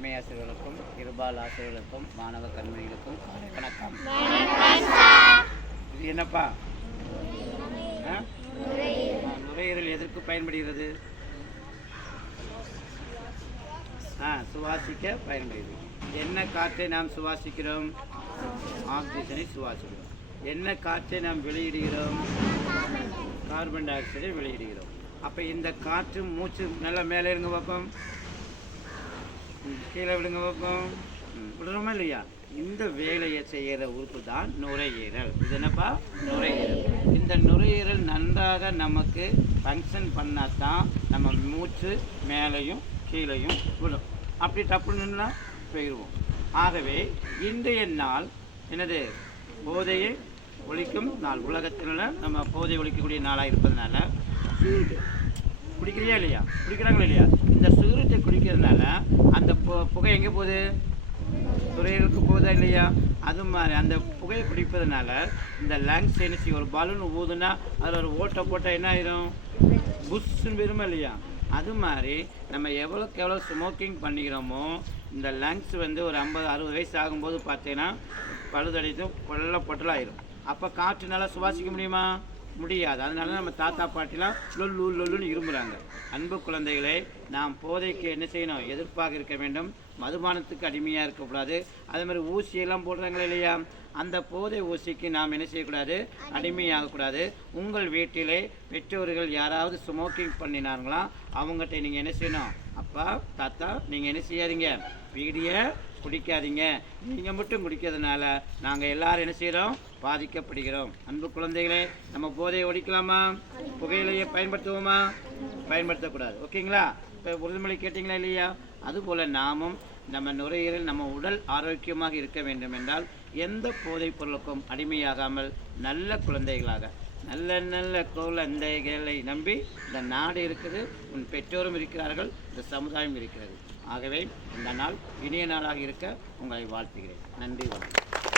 தலைமை ஆசிரியர்களுக்கும் இருபால் ஆசிரியர்களுக்கும் மாணவ கண்மணிகளுக்கும் காலை வணக்கம். இது என்னப்பா? நுரையீரல் எதற்கு பயன்படுகிறது? சுவாசிக்க பயன்படுகிறது. என்ன காற்றை நாம் சுவாசிக்கிறோம்? ஆக்சிஜனை சுவாசிக்கிறோம். என்ன காற்றை நாம் வெளியிடுகிறோம்? கார்பன் டை ஆக்சைடை வெளியிடுகிறோம். அப்போ இந்த காற்று மூச்சு நல்லா மேலே இருங்க பார்ப்போம், கீழே விடுங்க பார்ப்போம், விடுறோமா இல்லையா? இந்த வேலையை செய்கிற உறுப்பு தான் நுரையீரல். இது என்னப்பா? நுரையீரல். இந்த நுரையீரல் நன்றாக நமக்கு ஃபங்க்ஷன் பண்ணால் தான் நம்ம மூச்சு மேலேயும் கீழேயும் விடும். அப்படி டப்புன்னா போயிடுவோம். ஆகவே இன்றைய நாள் என்னது? போதையை ஒழிக்கும் நாள். உலகத்தில் நம்ம போதை ஒழிக்கக்கூடிய நாளாக இருப்பதுனால குடிக்கிறியா இல்லையா? குடிக்கிறாங்களா இல்லையா? இந்த சிகரெட்டை குடிக்கிறதுனால அந்த புகை எங்கே போகுது? நுரையீரலுக்கு போகுதா இல்லையா? அது மாதிரி அந்த புகையை பிடிப்பதுனால இந்த லங்ஸ் என்ன செய்யும்? ஒரு பலூன் ஊதுனா அதில் ஒரு ஓட்டை போட்டால் என்ன ஆயிரும்? புஷ்ஷுன்னு போயிருமா இல்லையா? அது மாதிரி நம்ம எவ்வளோக்கு எவ்வளோ ஸ்மோக்கிங் பண்ணிக்கிறோமோ இந்த லங்ஸ் வந்து ஒரு 50-60 வயசு ஆகும்போது பார்த்தீங்கன்னா பழுதடைத்தும் பொட்டலாயிரும். அப்போ காற்று நல்லா சுவாசிக்க முடியுமா? முடியாது. அதனால நம்ம தாத்தா பாட்டிலாம் லொல்லு லொல்லுன்னு இரும்புகிறாங்க. அன்பு குழந்தைகளை, நாம் போதைக்கு என்ன செய்யணும்? எதிர்ப்பாக இருக்க வேண்டும். மதுபானத்துக்கு அடிமையாக இருக்கக்கூடாது. அதே மாதிரி ஊசியெல்லாம் போடுறாங்களே இல்லையா? அந்த போதை ஊசிக்கு நாம் என்ன செய்யக்கூடாது? அடிமையாகக்கூடாது. உங்கள் வீட்டிலே பெற்றோர்கள் யாராவது ஸ்மோக்கிங் பண்ணினாங்களா அவங்ககிட்ட நீங்கள் என்ன செய்யணும்? அப்பா தாத்தா நீங்கள் என்ன செய்யாதீங்க, வீடிய குடிக்காதீங்க. நீங்கள் மட்டும் குடிக்கிறதுனால நாங்கள் எல்லாரும் என்ன செய்கிறோம்? பாதிக்கப்படுகிறோம். அன்பு குழந்தைகளே, நம்ம போதையை ஒழிக்கலாமா? புகையிலையை பயன்படுத்துவோமா? பயன்படுத்தக்கூடாது. ஓகேங்களா? இப்போ உறுதிமொழி கேட்டிங்களா இல்லையா? அதுபோல் நாமும் நம்ம நுரையீரல் நம்ம உடல் ஆரோக்கியமாக இருக்க வேண்டும் என்றால் எந்த போதைப் பொருளுக்கும் அடிமையாகாமல் நல்ல குழந்தைகளாக, நல்ல நல்ல குழந்தைகளை நம்பி இந்த நாடு இருக்குது, உன் பெற்றோரும் இருக்கிறார்கள், இந்த சமுதாயம் இருக்கிறது. ஆகவே இந்த நாள் இனிய நாளாக இருக்க உங்களை வாழ்த்துகிறேன். நன்றி, வணக்கம்.